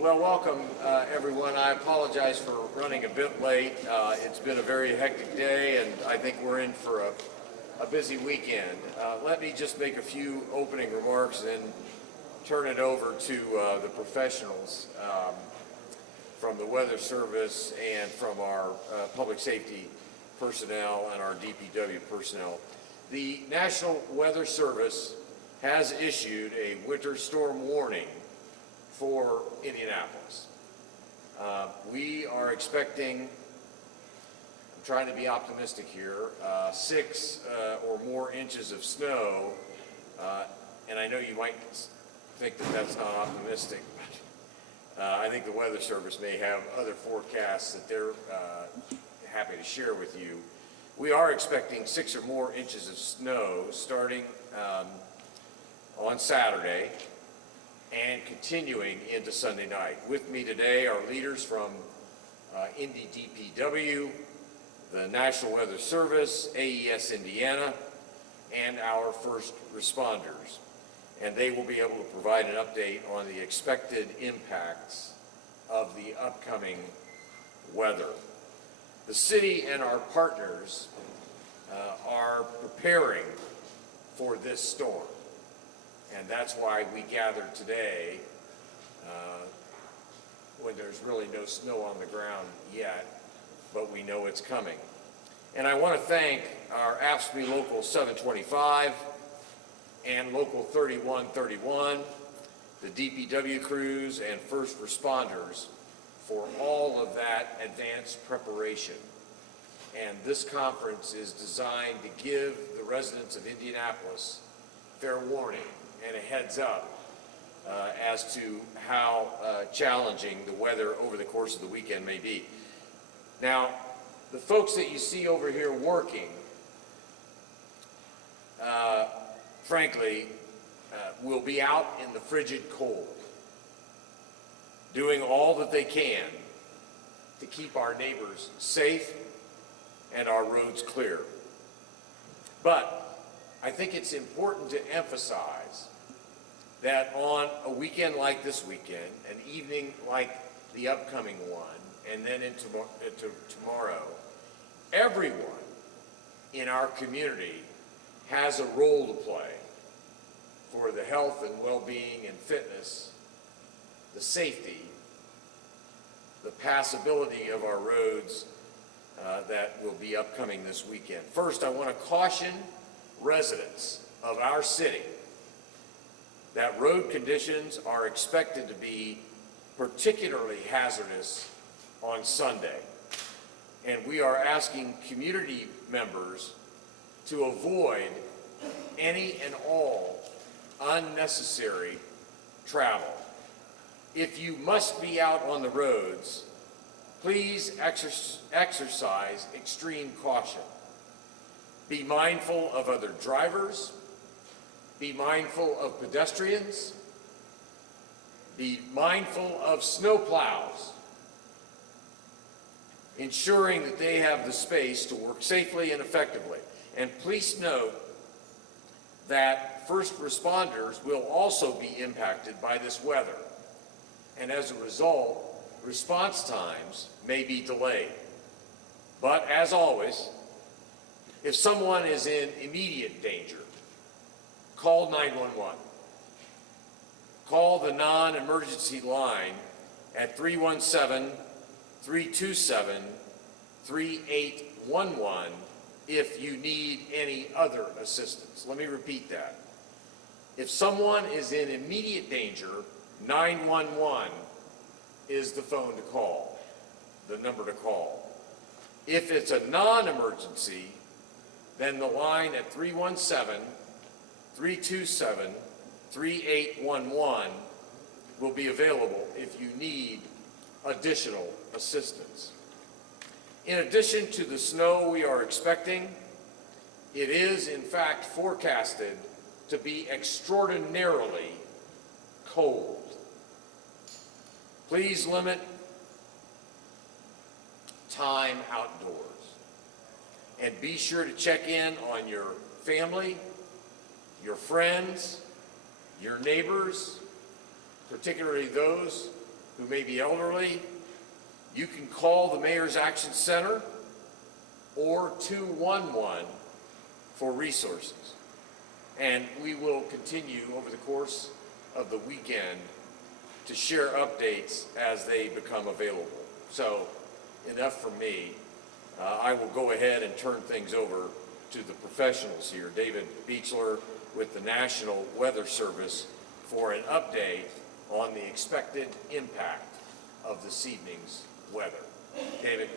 Well, welcome everyone. I apologize for running a bit late. It's been a very hectic day and I think we're in for a busy weekend. Let me just make a few opening remarks and turn it over to the professionals from the Weather Service and from our public safety personnel and our DPW personnel. The National Weather Service has issued a winter storm warning for Indianapolis. We are expecting, I'm trying to be optimistic here, 6 or more inches of snow, and I know you might think that that's not optimistic, but I think the Weather Service may have other forecasts that they're happy to share with you. We are expecting 6 or more inches of snow starting on Saturday and continuing into Sunday night. With me today are leaders from Indy DPW, the National Weather Service, AES Indiana, and our first responders. And they will be able to provide an update on the expected impacts of the upcoming weather. The city and our partners are preparing for this storm. And that's why we gathered today when there's really no snow on the ground yet, but we know it's coming. And I want to thank our AFSCME Local 725 and Local 3131, the DPW crews and first responders for all of that advanced preparation. And this conference is designed to give the residents of Indianapolis fair warning and a heads up as to how challenging the weather over the course of the weekend may be. Now, the folks that you see over here working, frankly, will be out in the frigid cold, doing all that they can to keep our neighbors safe and our roads clear. But I think it's important to emphasize that on a weekend like this weekend, an evening like the upcoming one, and then into tomorrow, everyone in our community has a role to play for the health and well-being and fitness, the safety, the passability of our roads that will be upcoming this weekend. First, I want to caution residents of our city that road conditions are expected to be particularly hazardous on Sunday. And we are asking community members to avoid any and all unnecessary travel. If you must be out on the roads, please exercise extreme caution. Be mindful of other drivers. Be mindful of pedestrians. Be mindful of snow plows, ensuring that they have the space to work safely and effectively. And please note that first responders will also be impacted by this weather. And as a result, response times may be delayed. But as always, if someone is in immediate danger, call 911. Call the non-emergency line at 317-327-3811 if you need any other assistance. Let me repeat that. If someone is in immediate danger, 911 is the phone to call, the number to call. If it's a non-emergency, then the line at 317-327-3811 will be available if you need additional assistance. In addition to the snow we are expecting, it is in fact forecasted to be extraordinarily cold. Please limit time outdoors and be sure to check in on your family, your friends, your neighbors, particularly those who may be elderly, you can call the Mayor's Action Center or 211 for resources. And we will continue over the course of the weekend to share updates as they become available. So enough from me. I will go ahead and turn things over to the professionals here. David Beechler with the National Weather Service for an update on the expected impact of this evening's weather. David.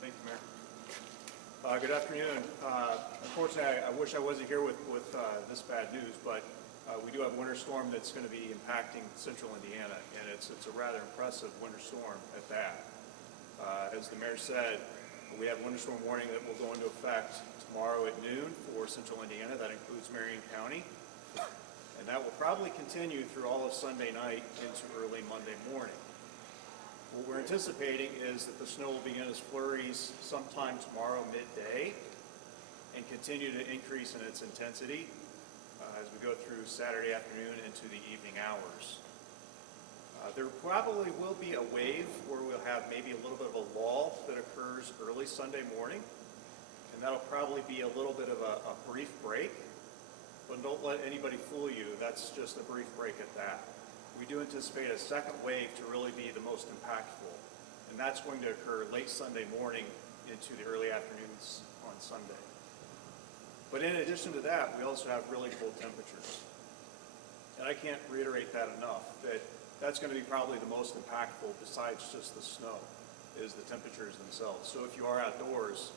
Thank you, Mayor. Good afternoon. Unfortunately, I wish I wasn't here with this bad news, but we do have a winter storm that's going to be impacting central Indiana, and it's a rather impressive winter storm at that. As the mayor said, we have a winter storm warning that will go into effect tomorrow at noon for central Indiana. That includes Marion County. And that will probably continue through all of Sunday night into early Monday morning. What we're anticipating is that the snow will begin as flurries sometime tomorrow midday and continue to increase in its intensity as we go through Saturday afternoon into the evening hours. There probably will be a wave where we'll have maybe a little bit of a lull that occurs early Sunday morning, and that'll probably be a little bit of a brief break, but don't let anybody fool you, that's just a brief break at that. We do anticipate a second wave to really be the most impactful, and that's going to occur late Sunday morning into the early afternoons on Sunday. But in addition to that, we also have really cold temperatures. And I can't reiterate that enough, that's going to be probably the most impactful besides just the snow, is the temperatures themselves. So if you are outdoors,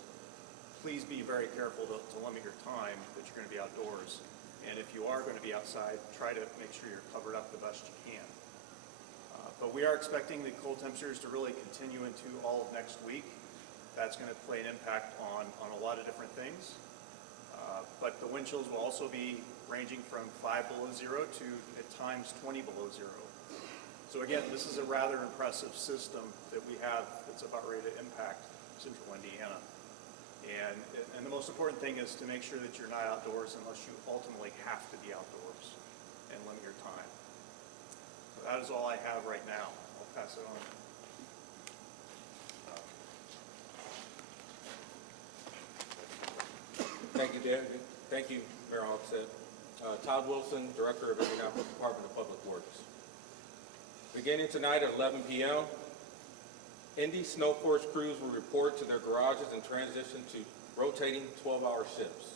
please be very careful to limit your time that you're going to be outdoors. And if you are going to be outside, try to make sure you're covered up the best you can. But we are expecting the cold temperatures to really continue into all of next week. That's going to play an impact on a lot of different things. But the wind chills will also be ranging from 5 below zero to at times 20 below zero. So again, this is a rather impressive system that we have that's about ready to impact central Indiana. And the most important thing is to make sure that you're not outdoors unless you ultimately have to be outdoors and limit your time. So that is all I have right now. I'll pass it on. Thank you, David. Thank you, Mayor Hogsett. Todd Wilson, Director of Indianapolis Department of Public Works. Beginning tonight at 11 p.m., Indy Snow Force crews will report to their garages and transition to rotating 12-hour shifts.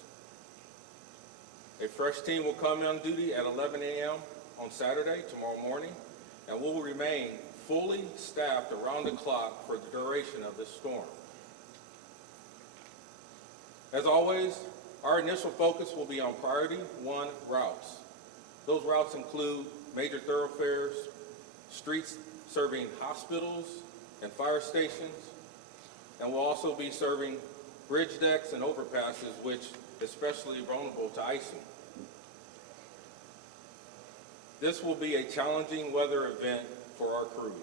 A fresh team will come on duty at 11 a.m. on Saturday, tomorrow morning, and will remain fully staffed around the clock for the duration of this storm. As always, our initial focus will be on Priority 1 routes. Those routes include major thoroughfares, streets serving hospitals and fire stations, and will also be serving bridge decks and overpasses, which especially vulnerable to icing. This will be a challenging weather event for our crews.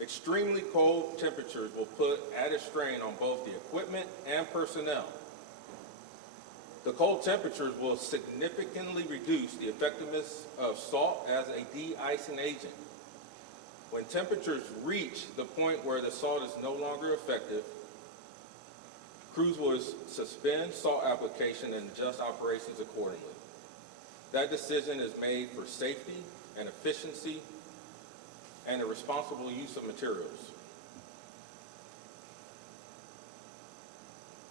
Extremely cold temperatures will put added strain on both the equipment and personnel. The cold temperatures will significantly reduce the effectiveness of salt as a de-icing agent. When temperatures reach the point where the salt is no longer effective, crews will suspend salt application and adjust operations accordingly. That decision is made for safety and efficiency and the responsible use of materials.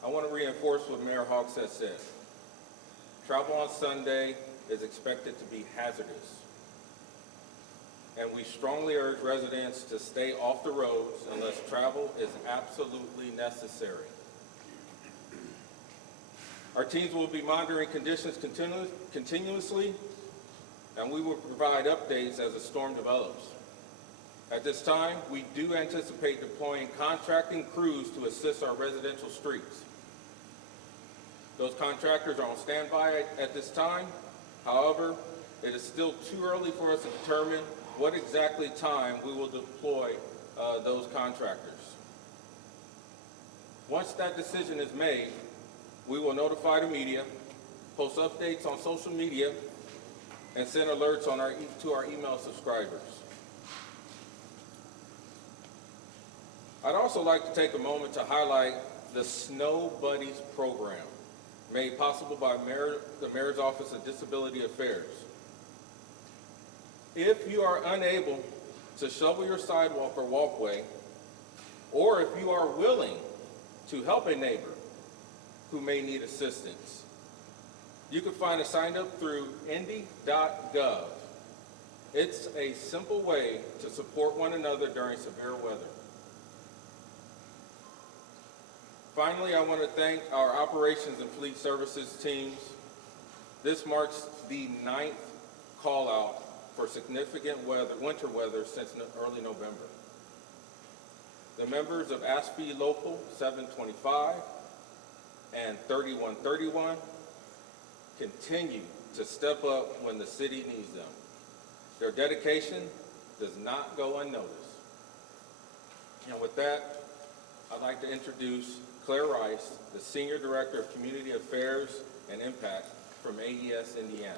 I want to reinforce what Mayor Hogsett said. Travel on Sunday is expected to be hazardous, and we strongly urge residents to stay off the roads unless travel is absolutely necessary. Our teams will be monitoring conditions continuously, and we will provide updates as the storm develops. At this time, we do anticipate deploying contracting crews to assist our residential streets. Those contractors are on standby at this time. However, it is still too early for us to determine what exactly time we will deploy those contractors. Once that decision is made, we will notify the media, post updates on social media, and send alerts on to our email subscribers. I'd also like to take a moment to highlight the Snow Buddies program, made possible by the Mayor's Office of Disability Affairs. If you are unable to shovel your sidewalk or walkway, or if you are willing to help a neighbor who may need assistance, you can find a sign up through indy.gov. It's a simple way to support one another during severe weather. Finally, I want to thank our Operations and Fleet Services teams. This marks the 9th call out for significant winter weather since early November. The members of ASPE Local 725 and 3131 continue to step up when the city needs them. Their dedication does not go unnoticed. And with that, I'd like to introduce Claire Rice, the Senior Director of Community Affairs and Impact from AES Indiana.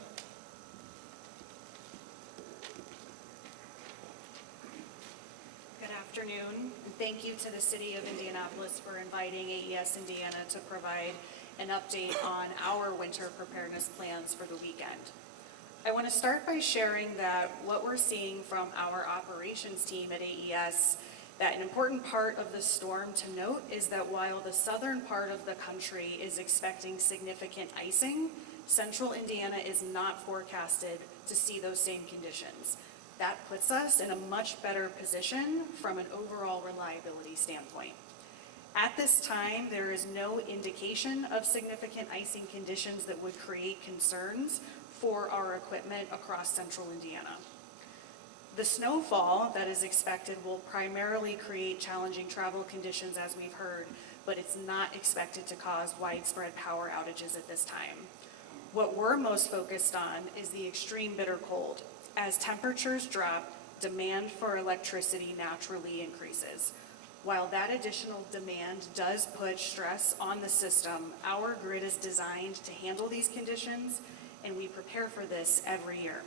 Good afternoon, and thank you to the City of Indianapolis for inviting AES Indiana to provide an update on our winter preparedness plans for the weekend. I want to start by sharing that what we're seeing from our operations team at AES, that an important part of the storm to note is that while the southern part of the country is expecting significant icing, central Indiana is not forecasted to see those same conditions. That puts us in a much better position from an overall reliability standpoint. At this time, there is no indication of significant icing conditions that would create concerns for our equipment across central Indiana. The snowfall that is expected will primarily create challenging travel conditions, as we've heard, but it's not expected to cause widespread power outages at this time. What we're most focused on is the extreme bitter cold. As temperatures drop, demand for electricity naturally increases. While that additional demand does put stress on the system, our grid is designed to handle these conditions, and we prepare for this every year.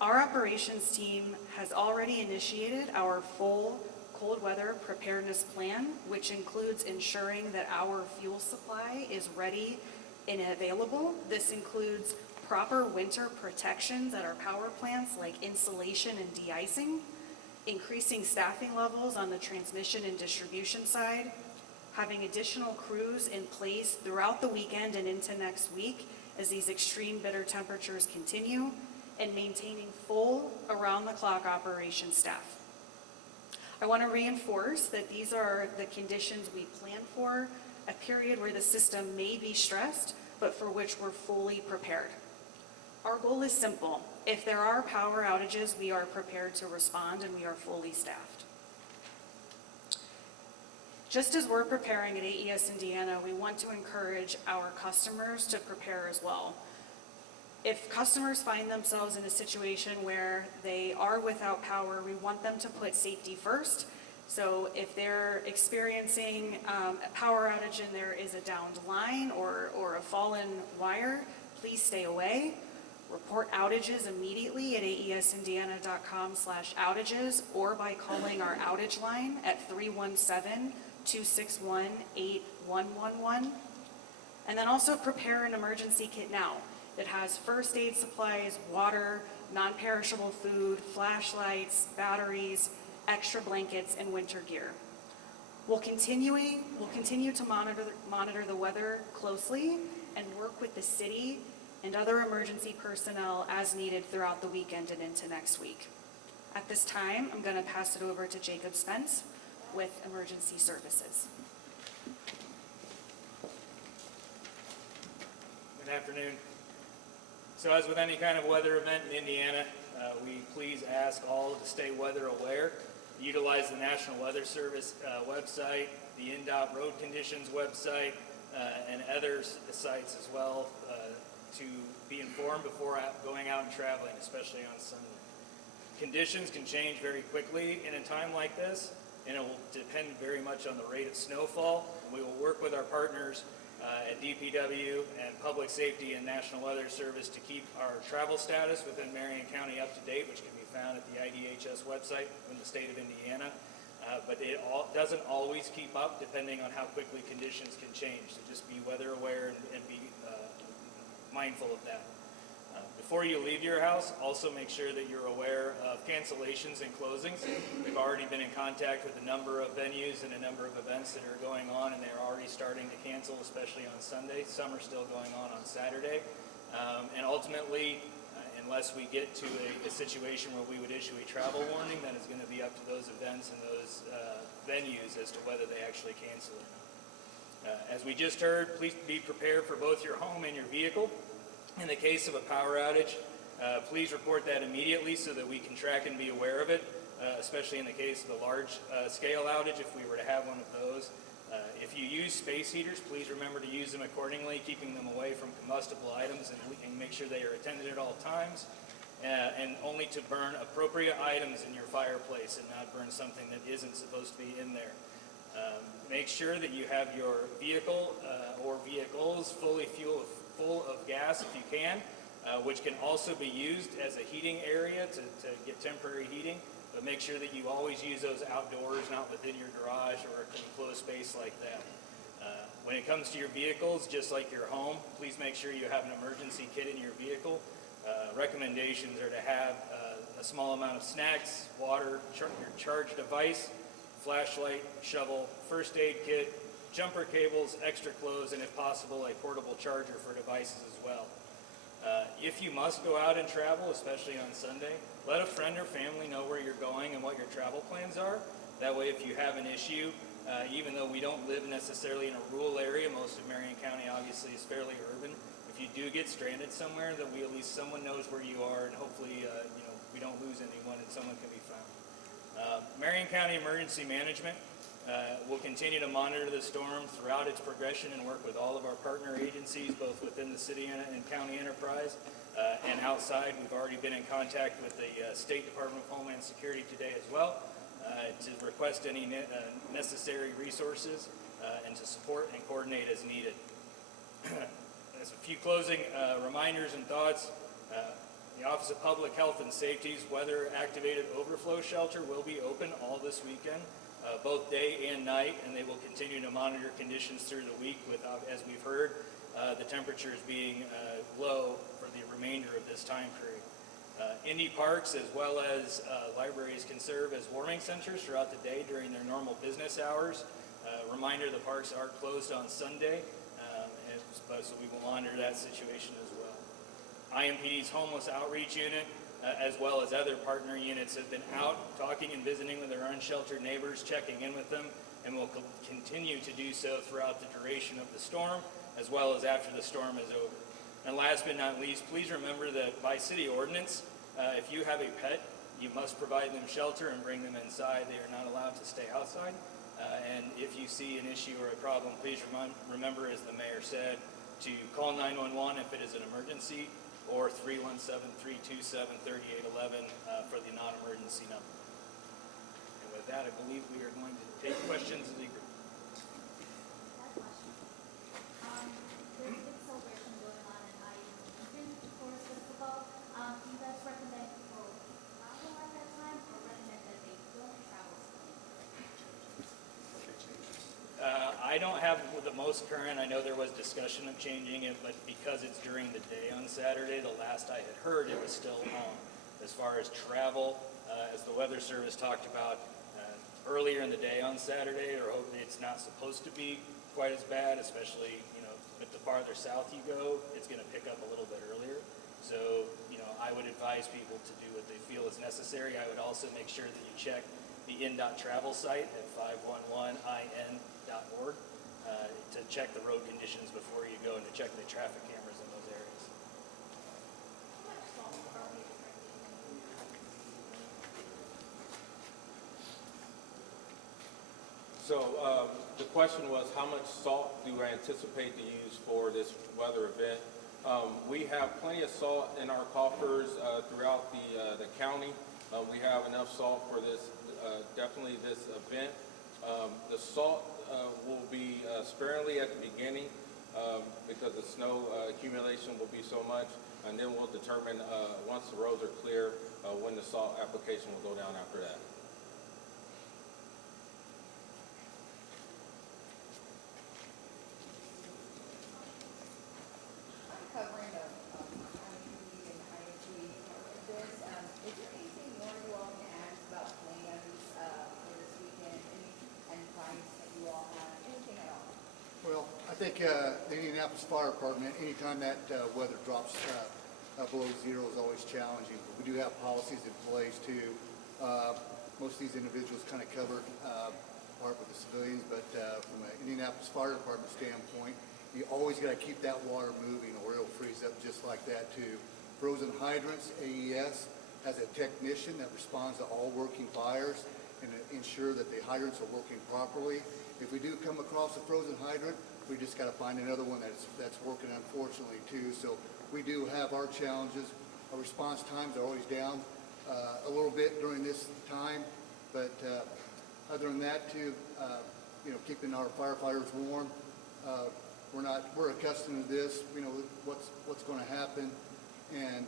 Our operations team has already initiated our full cold weather preparedness plan, which includes ensuring that our fuel supply is ready and available. This includes proper winter protections at our power plants like insulation and de-icing, increasing staffing levels on the transmission and distribution side, having additional crews in place throughout the weekend and into next week as these extreme bitter temperatures continue, and maintaining full around-the-clock operation staff. I want to reinforce that these are the conditions we plan for, a period where the system may be stressed, but for which we're fully prepared. Our goal is simple. If there are power outages, we are prepared to respond and we are fully staffed. Just as we're preparing at AES Indiana, we want to encourage our customers to prepare as well. If customers find themselves in a situation where they are without power, we want them to put safety first. So if they're experiencing a power outage and there is a downed line or a fallen wire, please stay away. Report outages immediately at aesindiana.com/outages or by calling our outage line at 317-261-8111. And then also prepare an emergency kit now that has first aid supplies, water, non-perishable food, flashlights, batteries, extra blankets, and winter gear. We'll continue to monitor the weather closely and work with the city and other emergency personnel as needed throughout the weekend and into next week. At this time, I'm going to pass it over to Jacob Spence with Emergency Services. Good afternoon. So as with any kind of weather event in Indiana, we please ask all to stay weather aware. Utilize the National Weather Service website, the INDOT road conditions website, and other sites as well to be informed before going out and traveling, especially on Sunday. Conditions can change very quickly in a time like this, and it will depend very much on the rate of snowfall. And we will work with our partners at DPW and Public Safety and National Weather Service to keep our travel status within Marion County up to date, which can be found at the IDHS website in the state of Indiana. But it doesn't always keep up depending on how quickly conditions can change. So just be weather aware and be mindful of that. Before you leave your house, also make sure that you're aware of cancellations and closings. We've already been in contact with a number of venues and a number of events that are going on, and they're already starting to cancel, especially on Sunday. Some are still going on Saturday. And ultimately, unless we get to a situation where we would issue a travel warning, then it's going to be up to those events and those venues as to whether they actually cancel or not. As we just heard, please be prepared for both your home and your vehicle. In the case of a power outage, please report that immediately so that we can track and be aware of it, especially in the case of the large scale outage if we were to have one of those. If you use space heaters, please remember to use them accordingly, keeping them away from combustible items and make sure they are attended at all times, and only to burn appropriate items in your fireplace and not burn something that isn't supposed to be in there. Make sure that you have your vehicle or vehicles full of gas if you can, which can also be used as a heating area to get temporary heating. But make sure that you always use those outdoors, not within your garage or an enclosed space like that. When it comes to your vehicles, just like your home, please make sure you have an emergency kit in your vehicle. Recommendations are to have a small amount of snacks, water, your charge device, flashlight, shovel, first aid kit, jumper cables, extra clothes, and if possible, a portable charger for devices as well. If you must go out and travel, especially on Sunday, let a friend or family know where you're going and what your travel plans are. That way, if you have an issue, even though we don't live necessarily in a rural area, most of Marion County obviously is fairly urban. If you do get stranded somewhere, then at least someone knows where you are, and hopefully, we don't lose anyone and someone can be found. Marion County Emergency Management will continue to monitor the storm throughout its progression and work with all of our partner agencies, both within the city and county enterprise and outside. We've already been in contact with the State Department of Homeland Security today as well to request any necessary resources and to support and coordinate as needed. As a few closing reminders and thoughts, the Office of Public Health and Safety's weather-activated overflow shelter will be open all this weekend, both day and night, and they will continue to monitor conditions through the week with, as we've heard, the temperatures being low for the remainder of this time period. Indy parks as well as libraries can serve as warming centers throughout the day during their normal business hours. Reminder, the parks are closed on Sunday, so we will monitor that situation as well. IMPD's Homeless Outreach Unit, as well as other partner units, have been out talking and visiting with their unsheltered neighbors, checking in with them, and will continue to do so throughout the duration of the storm, as well as after the storm is over. And last but not least, please remember that by city ordinance, if you have a pet, you must provide them shelter and bring them inside. They are not allowed to stay outside. And if you see an issue or a problem, please remember, as the mayor said, to call 911 if it is an emergency, or 317-327-3811 for the non-emergency number. And with that, I believe we are going to take questions as a group. There's a big celebration going on in IU Forest Festival. Do you guys recommend people travel at that time, or recommend that they don't travel? I don't have the most current. I know there was discussion of changing it, but because it's during the day on Saturday, the last I had heard, it was still on. As far as travel, as the Weather Service talked about earlier in the day on Saturday, or it's not supposed to be quite as bad, especially, but the farther south you go, it's going to pick up a little bit earlier. So, I would advise people to do what they feel is necessary. I would also make sure that you check the INDOT travel site at 511in.org to check the road conditions before you go and to check the traffic cameras in those areas. So the question was, how much salt do I anticipate to use for this weather event? We have plenty of salt in our coffers throughout the county. We have enough salt for this, definitely this event. The salt will be sparingly at the beginning. because the snow accumulation will be so much, and then we'll determine, once the roads are clear, when the salt application will go down after that. Covering of IMPD and IHE of this. Is there anything more you all can add about plans for this weekend? Any advice that you all have? Anything at all? Well, I think the Indianapolis Fire Department, anytime that weather drops below zero is always challenging. But we do have policies in place too. Most of these individuals kind of covered part with the civilians, but from an Indianapolis Fire Department standpoint, you always got to keep that water moving or it'll freeze up just like that too. Frozen hydrants, AES has a technician that responds to all working fires and ensure that the hydrants are working properly. If we do come across a frozen hydrant, we just got to find another one that's working, unfortunately too. So we do have our challenges. Our response times are always down a little bit during this time, but other than that too, keeping our firefighters warm. We're accustomed to this. We know what's going to happen, and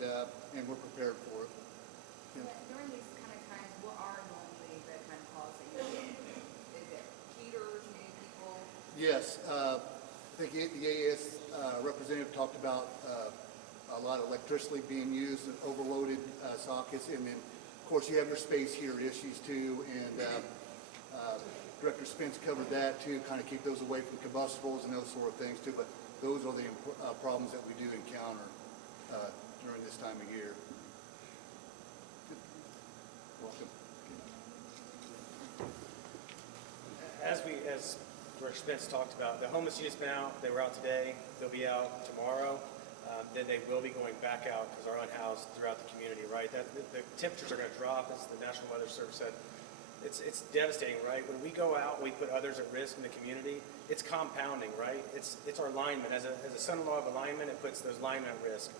we're prepared for it. Yeah. During these kind of times, what are normally the kind of calls that you get? Is it heaters, many people? Yes, I think the AES representative talked about a lot of electricity being used and overloaded sockets, and then of course you have your space heater issues too, and Director Spence covered that too, kind of keep those away from combustibles and those sort of things too, but those are the problems that we do encounter during this time of year. Welcome. As Director Spence talked about, the homeless unit's been out. They were out today. They'll be out tomorrow. Then they will be going back out because they're unhoused throughout the community, right? The temperatures are going to drop, as the National Weather Service said. It's devastating, right? When we go out and we put others at risk in the community, it's compounding, right? It's our linemen. As a son-in-law of a lineman, it puts those linemen at risk.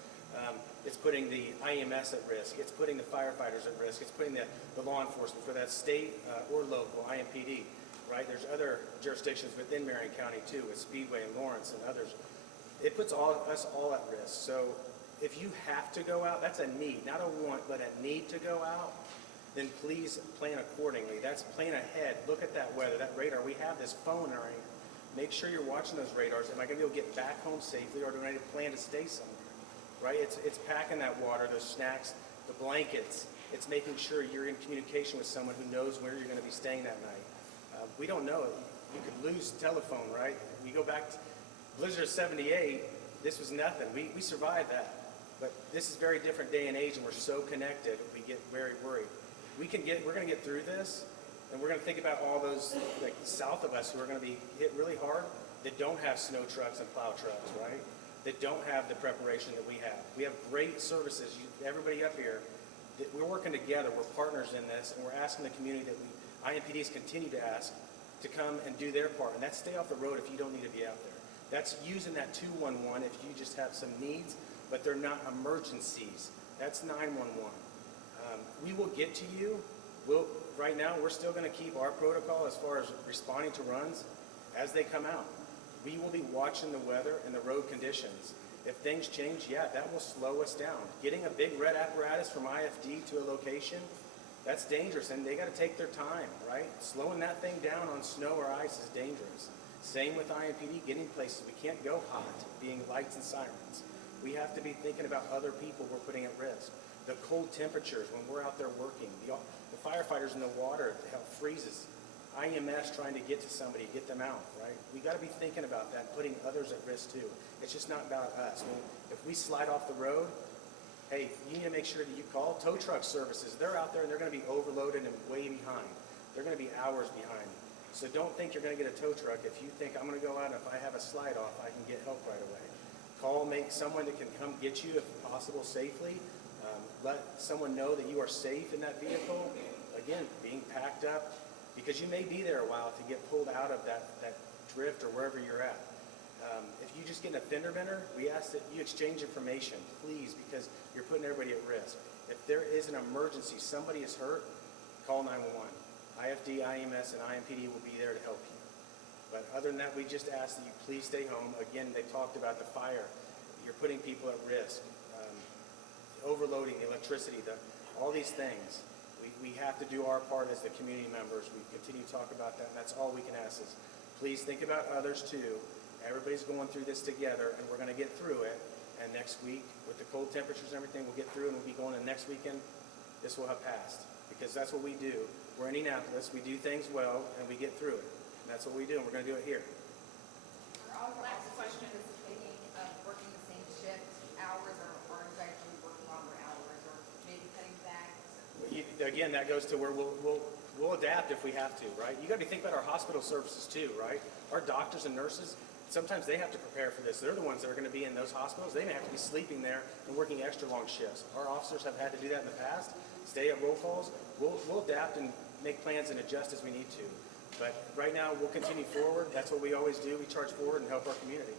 It's putting the IMS at risk. It's putting the firefighters at risk. It's putting the law enforcement, for that state or local, IMPD, right? There's other jurisdictions within Marion County too, with Speedway and Lawrence and others. It puts us all at risk. So if you have to go out, that's a need, not a want, but a need to go out, then please plan accordingly. That's plan ahead. Look at that weather, that radar. We have this phone in our hand. Make sure you're watching those radars. Am I going to be able to get back home safely, or do I need to plan to stay somewhere? Right? It's packing that water, those snacks, the blankets. It's making sure you're in communication with someone who knows where you're going to be staying that night. We don't know. You could lose telephone, right? We go back to Blizzard of 78. This was nothing. We survived that. But this is a very different day and age, and we're so connected, we get very worried. We're going to get through this, and we're going to think about all those like south of us who are going to be hit really hard that don't have snow trucks and plow trucks, right? That don't have the preparation that we have. We have great services. Everybody up here, we're working together. We're partners in this, and we're asking the community that IMPDs continue to ask to come and do their part, and that's stay off the road if you don't need to be out there. That's using that 211 if you just have some needs, but they're not emergencies. That's 911. We will get to you. Right now, we're still going to keep our protocol as far as responding to runs as they come out. We will be watching the weather and the road conditions. If things change, yeah, that will slow us down. Getting a big red apparatus from IFD to a location, that's dangerous, and they got to take their time, right? Slowing that thing down on snow or ice is dangerous. Same with IMPD, getting places. We can't go hot, being lights and sirens. We have to be thinking about other people we're putting at risk. The cold temperatures when we're out there working, the firefighters in the water, hell, freezes. IMS trying to get to somebody, get them out, right? We got to be thinking about that, putting others at risk too. It's just not about us. If we slide off the road, hey, you need to make sure that you call tow truck services. They're out there and they're going to be overloaded and way behind. They're going to be hours behind. So don't think you're going to get a tow truck if you think I'm going to go out and if I have a slide off, I can get help right away. Make someone that can come get you if possible safely. Let someone know that you are safe in that vehicle. Again, being packed up, because you may be there a while to get pulled out of that drift or wherever you're at. If you just get in a fender bender, we ask that you exchange information, please, because you're putting everybody at risk. If there is an emergency, somebody is hurt, call 911. IFD, IMS, and IMPD will be there to help you. But other than that, we just ask that you please stay home. Again, they talked about the fire. You're putting people at risk, overloading the electricity, all these things. We have to do our part as the community members. We continue to talk about that, and that's all we can ask is, please think about others too. Everybody's going through this together, and we're going to get through it. And next week, with the cold temperatures and everything, we'll get through, and we'll be going in next weekend. This will have passed, because that's what we do. We're in Indianapolis. We do things well, and we get through it. And that's what we do, and we're going to do it here. Are all your officers participating, working the same shift hours, or are you guys really working longer hours, or maybe cutting back? Again, that goes to where we'll adapt if we have to, right? You got to think about our hospital services too, right? Our doctors and nurses, sometimes they have to prepare for this. They're the ones that are going to be in those hospitals. They may have to be sleeping there and working extra long shifts. Our officers have had to do that in the past, stay at roll calls. We'll adapt and make plans and adjust as we need to. But right now, we'll continue forward. That's what we always do. We charge forward and help our community.